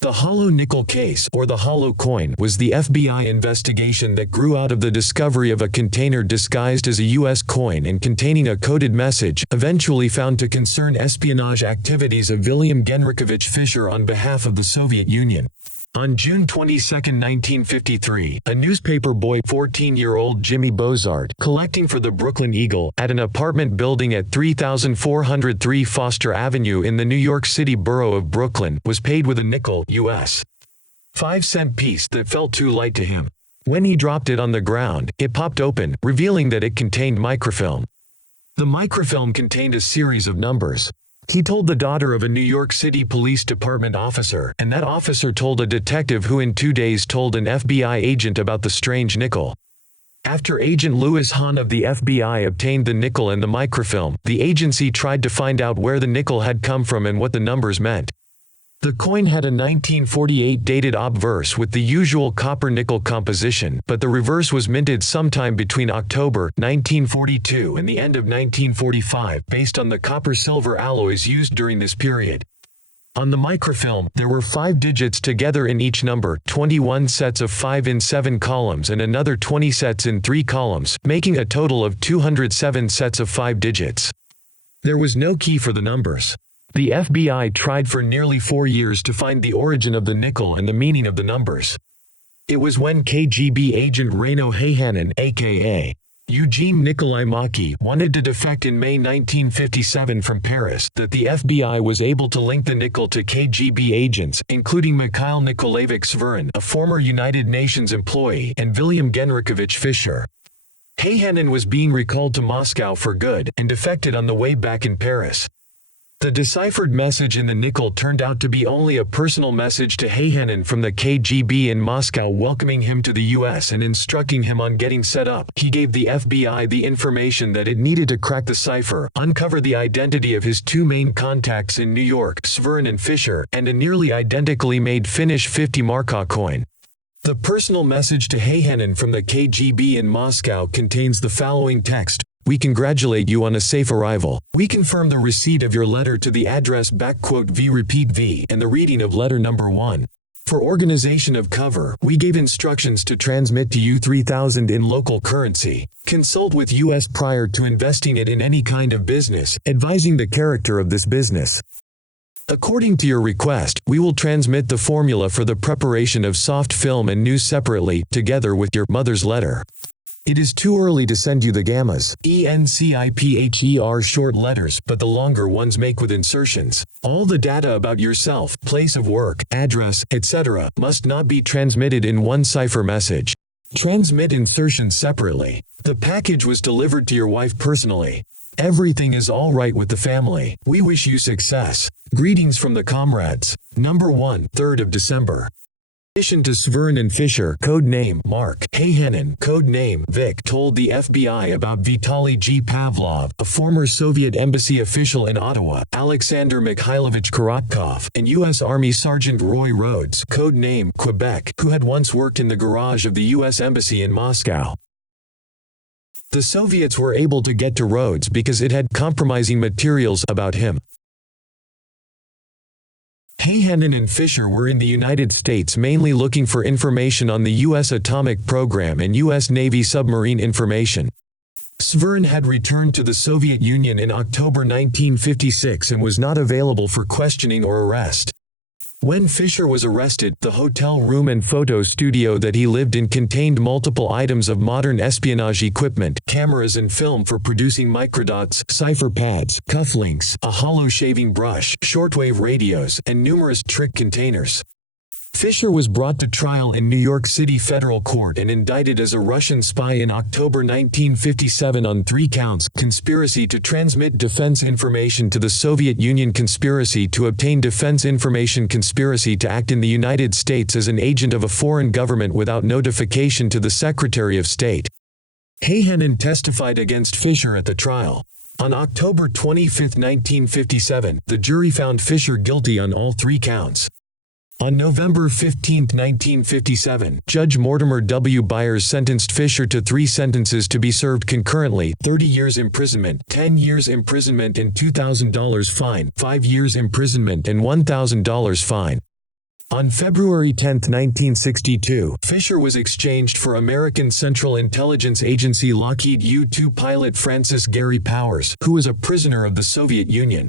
The hollow nickel case, or the hollow coin, was the FBI investigation that grew out of the discovery of a container disguised as a U.S. coin and containing a coded message, eventually found to concern espionage activities of Vilyam Genrikhovich Fisher on behalf of the Soviet Union. On June 22, 1953, a newspaper boy, 14-year-old Jimmy Bozard, collecting for the Brooklyn Eagle, at an apartment building at 3403 Foster Avenue in the New York City borough of Brooklyn, was paid with a nickel U.S. 5-cent piece that felt too light to him. When he dropped it on the ground, it popped open, revealing that it contained microfilm. The microfilm contained a series of numbers. He told the daughter of a New York City Police Department officer, and that officer told a detective who in 2 days told an FBI agent about the strange nickel. After Agent Louis Hahn of the FBI obtained the nickel and the microfilm, the agency tried to find out where the nickel had come from and what the numbers meant. The coin had a 1948 dated obverse with the usual copper-nickel composition, but the reverse was minted sometime between October 1942 and the end of 1945 based on the copper-silver alloys used during this period. On the microfilm, there were 5 digits together in each number, 21 sets of 5 in 7 columns and another 20 sets in 3 columns, making a total of 207 sets of 5 digits. There was no key for the numbers. The FBI tried for nearly 4 years to find the origin of the nickel and the meaning of the numbers. It was when KGB agent Reino Heihanen, a.k.a. Eugene Nikolai Maki, wanted to defect in May 1957 from Paris, that the FBI was able to link the nickel to KGB agents, including Mikhail Nikolaevich Sverin, a former United Nations employee, and Vilyam Genrikhovich Fisher. Heihanen was being recalled to Moscow for good, and defected on the way back in Paris. The deciphered message in the nickel turned out to be only a personal message to Heihanen from the KGB in Moscow welcoming him to the US and instructing him on getting set up. He gave the FBI the information that it needed to crack the cipher, uncover the identity of his 2 main contacts in New York, Sverin and Fisher, and a nearly identically made Finnish 50 marka coin. The personal message to Heihanen from the KGB in Moscow contains the following text: "We congratulate you on a safe arrival. We confirm the receipt of your letter to the address _V repeat V and the reading of letter number 1. For organization of cover, we gave instructions to transmit to you 3,000 in local currency. Consult with US prior to investing it in any kind of business, advising the character of this business. According to your request, we will transmit the formula for the preparation of soft film and news separately, together with your mother's letter. It is too early to send you the gammas, ENCIPHER short letters, but the longer ones make with insertions. All the data about yourself, place of work, address, etc. must not be transmitted in one cipher message. Transmit insertions separately. The package was delivered to your wife personally. Everything is all right with the family. We wish you success. Greetings from the comrades. Number 1, 3rd of December. In addition to Sverin and Fisher, code name Mark, Heihanen, code name Vic, told the FBI about Vitaly G. Pavlov, a former Soviet embassy official in Ottawa, Alexander Mikhailovich Korotkov, and U.S. Army Sergeant Roy Rhodes, code name Quebec, who had once worked in the garage of the U.S. Embassy in Moscow. The Soviets were able to get to Rhodes because it had compromising materials about him. Heihanen and Fisher were in the United States mainly looking for information on the U.S. atomic program and U.S. Navy submarine information. Sverin had returned to the Soviet Union in October 1956 and was not available for questioning or arrest. When Fisher was arrested, the hotel room and photo studio that he lived in contained multiple items of modern espionage equipment, cameras and film for producing microdots, cipher pads, cufflinks, a hollow shaving brush, shortwave radios, and numerous trick containers. Fisher was brought to trial in New York City federal court and indicted as a Russian spy in October 1957 on 3 counts: conspiracy to transmit defense information to the Soviet Union, conspiracy to obtain defense information, conspiracy to act in the United States as an agent of a foreign government without notification to the Secretary of State. Heihanen testified against Fisher at the trial. On October 25, 1957, the jury found Fisher guilty on all 3 counts. On November 15, 1957, Judge Mortimer W. Byers sentenced Fisher to 3 sentences to be served concurrently: 30 years imprisonment, 10 years imprisonment and $2,000 fine, 5 years imprisonment and $1,000 fine. On February 10, 1962, Fisher was exchanged for American Central Intelligence Agency Lockheed U-2 pilot Francis Gary Powers, who was a prisoner of the Soviet Union.